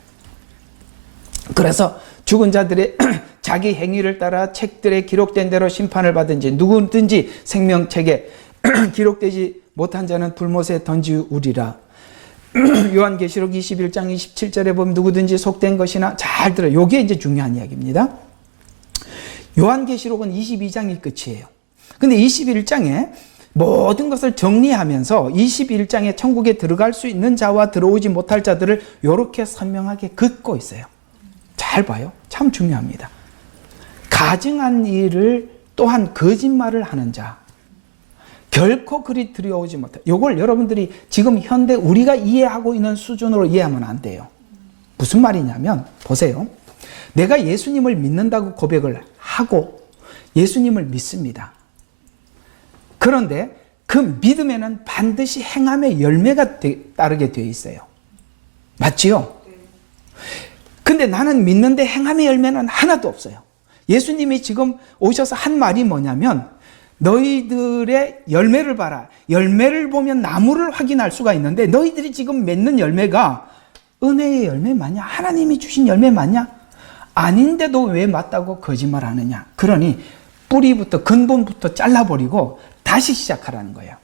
그래서 죽은 자들의 자기 행위를 따라 책들에 기록된 대로 심판을 받은지 누구든지 생명책에 기록되지 못한 자는 불못에 던지우리라. 요한계시록 21장 27절에 보면 누구든지 속된 것이나 잘 들어요. 이게 이제 중요한 이야기입니다. 요한계시록은 22장이 끝이에요. 근데 21장에 모든 것을 정리하면서 21장에 천국에 들어갈 수 있는 자와 들어오지 못할 자들을 이렇게 선명하게 긋고 있어요. 잘 봐요. 참 중요합니다. 가증한 일을 또한 거짓말을 하는 자, 결코 그리 들여오지 못해. 이걸 여러분들이 지금 현대 우리가 이해하고 있는 수준으로 이해하면 안 돼요. 무슨 말이냐면 보세요. 내가 예수님을 믿는다고 고백을 하고 예수님을 믿습니다. 그런데 그 믿음에는 반드시 행함의 열매가 따르게 되어 있어요. 맞지요? 근데 나는 믿는데 행함의 열매는 하나도 없어요. 예수님이 지금 오셔서 한 말이 뭐냐면 너희들의 열매를 봐라. 열매를 보면 나무를 확인할 수가 있는데 너희들이 지금 맺는 열매가 은혜의 열매 맞냐? 하나님이 주신 열매 맞냐? 아닌데도 왜 맞다고 거짓말하느냐? 그러니 뿌리부터 근본부터 잘라버리고 다시 시작하라는 거예요.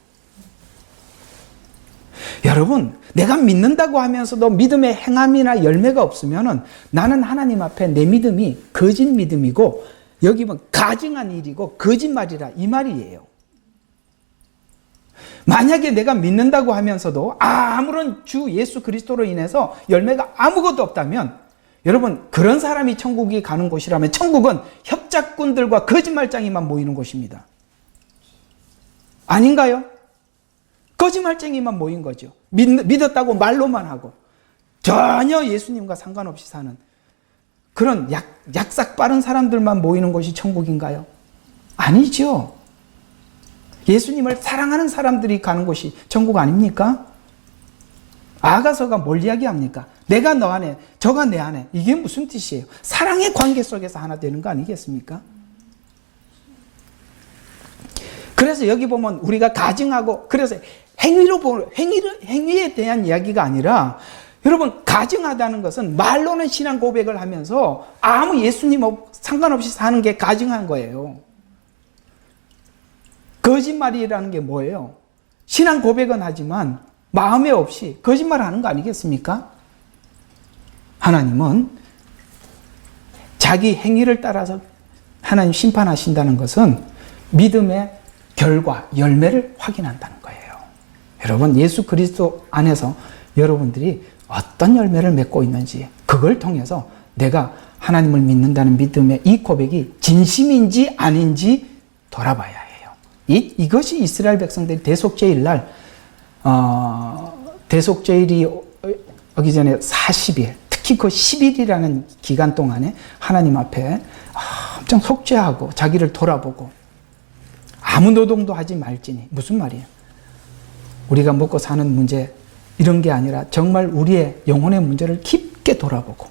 여러분, 내가 믿는다고 하면서도 믿음의 행함이나 열매가 없으면은 나는 하나님 앞에 내 믿음이 거짓 믿음이고 여기 뭐 가증한 일이고 거짓말이라 이 말이에요. 만약에 내가 믿는다고 하면서도 아무런 주 예수 그리스도로 인해서 열매가 아무것도 없다면 여러분, 그런 사람이 천국에 가는 곳이라면 천국은 협작꾼들과 거짓말쟁이만 모이는 곳입니다. 아닌가요? 거짓말쟁이만 모인 거죠. 믿었다고 말로만 하고 전혀 예수님과 상관없이 사는 그런 약삭 빠른 사람들만 모이는 곳이 천국인가요? 아니죠. 예수님을 사랑하는 사람들이 가는 곳이 천국 아닙니까? 아가서가 뭘 이야기합니까? 내가 너 안에, 저가 내 안에. 이게 무슨 뜻이에요? 사랑의 관계 속에서 하나 되는 거 아니겠습니까? 그래서 여기 보면 우리가 가증하고, 그래서 행위로 보는, 행위에 대한 이야기가 아니라, 여러분, 가증하다는 것은 말로는 신앙 고백을 하면서 아무 예수님 상관없이 사는 게 가증한 거예요. 거짓말이라는 게 뭐예요? 신앙 고백은 하지만 마음에 없이 거짓말 하는 거 아니겠습니까? 하나님은 자기 행위를 따라서 하나님 심판하신다는 것은 믿음의 결과, 열매를 확인한다는 거예요. 여러분, 예수 그리스도 안에서 여러분들이 어떤 열매를 맺고 있는지 그걸 통해서 내가 하나님을 믿는다는 믿음의 이 고백이 진심인지 아닌지 돌아봐야 해요. 이것이 이스라엘 백성들이 대속죄일 날 대속죄일이 오기 전에 40일, 특히 그 10일이라는 기간 동안에 하나님 앞에 엄청 속죄하고 자기를 돌아보고 아무 노동도 하지 말지니. 무슨 말이에요? 우리가 먹고 사는 문제 이런 게 아니라 정말 우리의 영혼의 문제를 깊게 돌아보고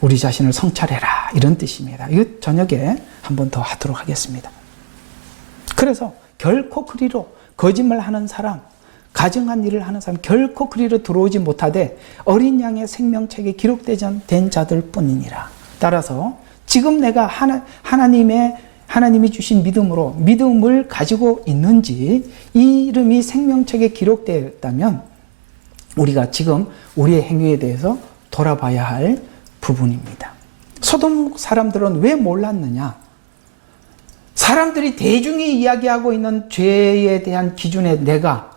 우리 자신을 성찰해라, 이런 뜻입니다. 이거 저녁에 한 번 더 하도록 하겠습니다. 그래서 결코 그리로 거짓말하는 사람, 가증한 일을 하는 사람 결코 그리로 들어오지 못하되 어린 양의 생명책에 기록되지 된 자들 뿐이니라. 따라서 지금 내가 하나님이 주신 믿음으로 믿음을 가지고 있는지, 이 이름이 생명책에 기록되어 있다면 우리가 지금 우리의 행위에 대해서 돌아봐야 할 부분입니다. 소돔 사람들은 왜 몰랐느냐? 사람들이 대중이 이야기하고 있는 죄에 대한 기준에 내가,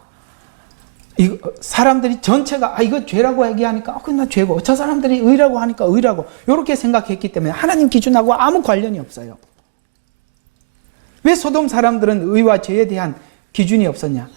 사람들이 전체가 이거 죄라고 얘기하니까 나 죄고, 저 사람들이 의라고 하니까 의라고, 이렇게 생각했기 때문에 하나님 기준하고 아무 관련이 없어요. 왜 소돔 사람들은 의와 죄에 대한 기준이 없었냐?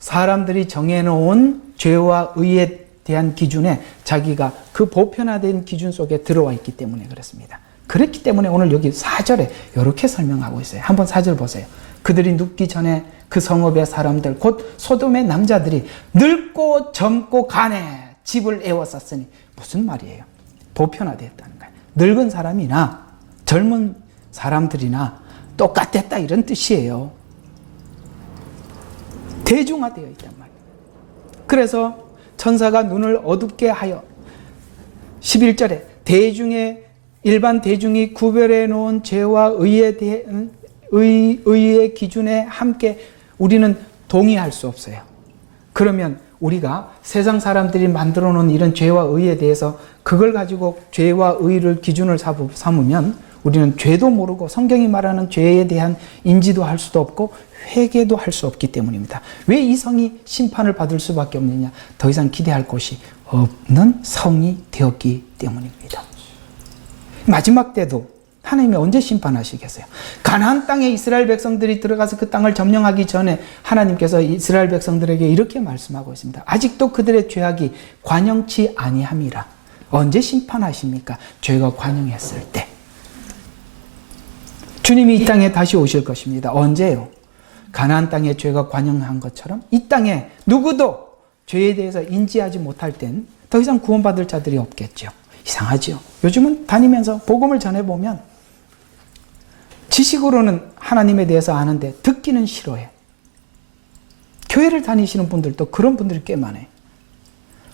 사람들이 정해놓은 죄와 의에 대한 기준에 자기가 그 보편화된 기준 속에 들어와 있기 때문에 그렇습니다. 그렇기 때문에 오늘 여기 4절에 이렇게 설명하고 있어요. 한번 4절 보세요. 그들이 눕기 전에 그 성읍의 사람들 곧 소돔의 남자들이 늙고 젊고 가내 집을 에워쌌으니. 무슨 말이에요? 보편화되었다는 거예요. 늙은 사람이나 젊은 사람들이나 똑같았다, 이런 뜻이에요. 대중화되어 있단 말이에요. 그래서 천사가 눈을 어둡게 하여 11절에 일반 대중이 구별해 놓은 죄와 의에 대한 의의 기준에 함께 우리는 동의할 수 없어요. 그러면 우리가 세상 사람들이 만들어 놓은 이런 죄와 의에 대해서 그걸 가지고 죄와 의를 기준을 삼으면 우리는 죄도 모르고 성경이 말하는 죄에 대한 인지도 할 수도 없고 회개도 할 수 없기 때문입니다. 왜 이 성이 심판을 받을 수밖에 없느냐? 더 이상 기대할 곳이 없는 성이 되었기 때문입니다. 마지막 때도 하나님이 언제 심판하시겠어요? 가나안 땅에 이스라엘 백성들이 들어가서 그 땅을 점령하기 전에 하나님께서 이스라엘 백성들에게 이렇게 말씀하고 있습니다. 아직도 그들의 죄악이 관영치 아니함이라. 언제 심판하십니까? 죄가 관영했을 때. 주님이 이 땅에 다시 오실 것입니다. 언제요? 가나안 땅에 죄가 관영한 것처럼 이 땅에 누구도 죄에 대해서 인지하지 못할 땐 더 이상 구원받을 자들이 없겠죠. 이상하죠. 요즘은 다니면서 복음을 전해보면 지식으로는 하나님에 대해서 아는데 듣기는 싫어해. 교회를 다니시는 분들도 그런 분들이 꽤 많아요.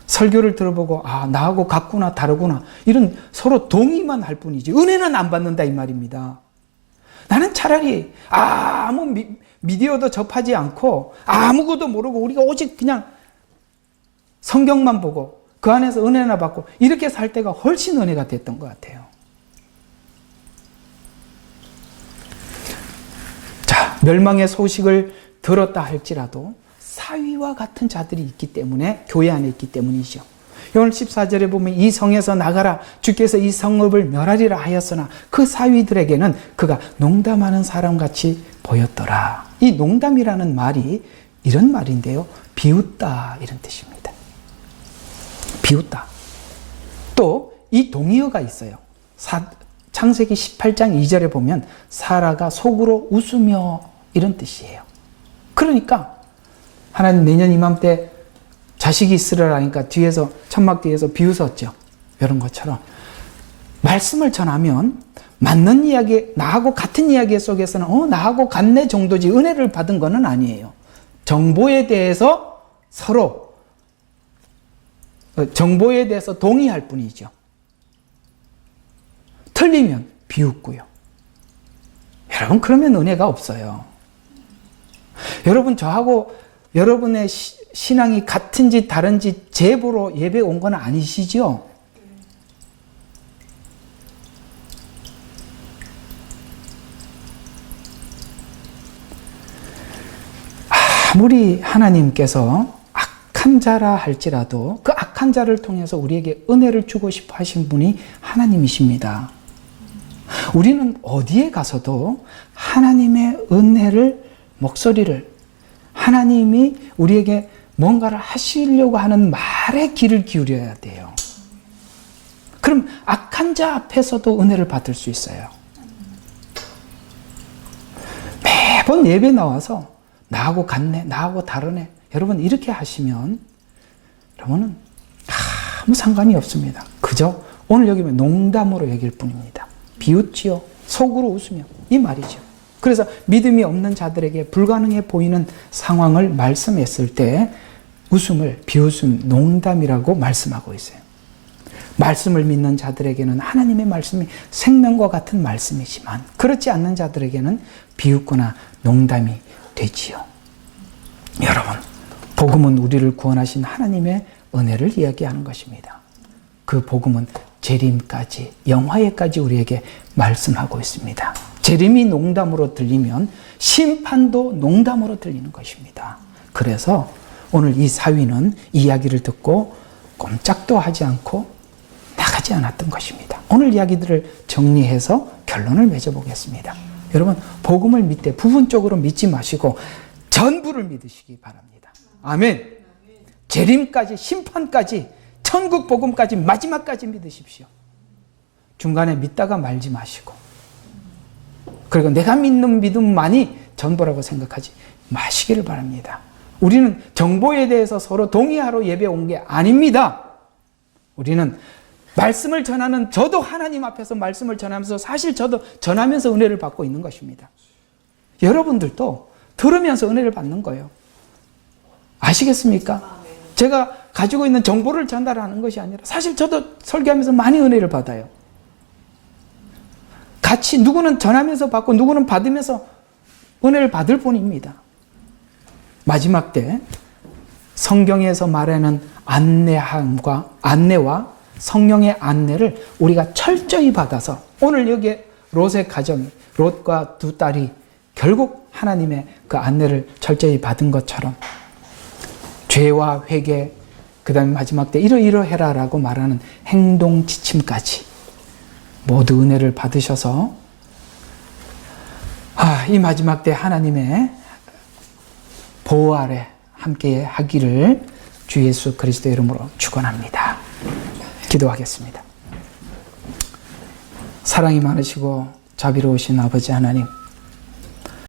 설교를 들어보고 나하고 같구나 다르구나 이런 서로 동의만 할 뿐이지 은혜는 안 받는다, 이 말입니다. 나는 차라리 아무 미디어도 접하지 않고 아무것도 모르고 우리가 오직 그냥 성경만 보고 그 안에서 은혜나 받고 이렇게 살 때가 훨씬 은혜가 됐던 것 같아요. 자, 멸망의 소식을 들었다 할지라도 사위와 같은 자들이 있기 때문에, 교회 안에 있기 때문이죠. 오늘 14절에 보면 이 성에서 나가라, 주께서 이 성읍을 멸하리라 하였으나 그 사위들에게는 그가 농담하는 사람같이 보였더라. 이 농담이라는 말이 이런 말인데요, 비웃다, 이런 뜻입니다. 비웃다. 또 이 동의어가 있어요. 창세기 18장 2절에 보면 사라가 속으로 웃으며, 이런 뜻이에요. 그러니까 하나님 내년 이맘때 자식이 있으라니까 뒤에서, 천막 뒤에서 비웃었죠. 이런 것처럼 말씀을 전하면 맞는 이야기, 나하고 같은 이야기 속에서는 나하고 같네 정도지 은혜를 받은 것은 아니에요. 정보에 대해서 서로 정보에 대해서 동의할 뿐이죠. 틀리면 비웃고요. 여러분, 그러면 은혜가 없어요. 여러분, 저하고 여러분의 신앙이 같은지 다른지 제보로 예배 온 건 아니시죠? 아무리 하나님께서 악한 자라 할지라도 그 악한 자를 통해서 우리에게 은혜를 주고 싶어 하신 분이 하나님이십니다. 우리는 어디에 가서도 하나님의 은혜를, 목소리를, 하나님이 우리에게 뭔가를 하시려고 하는 말에 귀를 기울여야 돼요. 그럼 악한 자 앞에서도 은혜를 받을 수 있어요. 매번 예배 나와서 나하고 같네, 나하고 다르네. 여러분 이렇게 하시면 여러분은 아무 상관이 없습니다. 그저 오늘 여기 농담으로 여길 뿐입니다. 비웃지요. 속으로 웃으며 이 말이죠. 그래서 믿음이 없는 자들에게 불가능해 보이는 상황을 말씀했을 때 웃음을 비웃음 농담이라고 말씀하고 있어요. 말씀을 믿는 자들에게는 하나님의 말씀이 생명과 같은 말씀이지만 그렇지 않는 자들에게는 비웃거나 농담이 되지요. 여러분, 복음은 우리를 구원하신 하나님의 은혜를 이야기하는 것입니다. 그 복음은 재림까지, 영화에까지 우리에게 말씀하고 있습니다. 재림이 농담으로 들리면 심판도 농담으로 들리는 것입니다. 그래서 오늘 이 사위는 이야기를 듣고 꼼짝도 하지 않고 나가지 않았던 것입니다. 오늘 이야기들을 정리해서 결론을 맺어보겠습니다. 여러분, 복음을 믿되 부분적으로 믿지 마시고 전부를 믿으시기 바랍니다. 아멘. 재림까지, 심판까지, 천국 복음까지, 마지막까지 믿으십시오. 중간에 믿다가 말지 마시고, 그리고 내가 믿는 믿음만이 전부라고 생각하지 마시기를 바랍니다. 우리는 정보에 대해서 서로 동의하러 예배 온 게 아닙니다. 우리는 말씀을 전하는, 저도 하나님 앞에서 말씀을 전하면서 사실 저도 전하면서 은혜를 받고 있는 것입니다. 여러분들도 들으면서 은혜를 받는 거예요. 아시겠습니까? 제가 가지고 있는 정보를 전달하는 것이 아니라 사실 저도 설교하면서 많이 은혜를 받아요. 같이 누구는 전하면서 받고 누구는 받으면서 은혜를 받을 뿐입니다. 마지막 때 성경에서 말하는 안내와 성령의 안내를 우리가 철저히 받아서 오늘 여기에 롯의 가정이, 롯과 두 딸이 결국 하나님의 그 안내를 철저히 받은 것처럼 죄와 회개, 그 다음에 마지막 때 이러이러해라 라고 말하는 행동 지침까지 모두 은혜를 받으셔서 이 마지막 때 하나님의 보호 아래 함께 하기를 주 예수 그리스도의 이름으로 축원합니다. 기도하겠습니다. 사랑이 많으시고 자비로우신 아버지 하나님,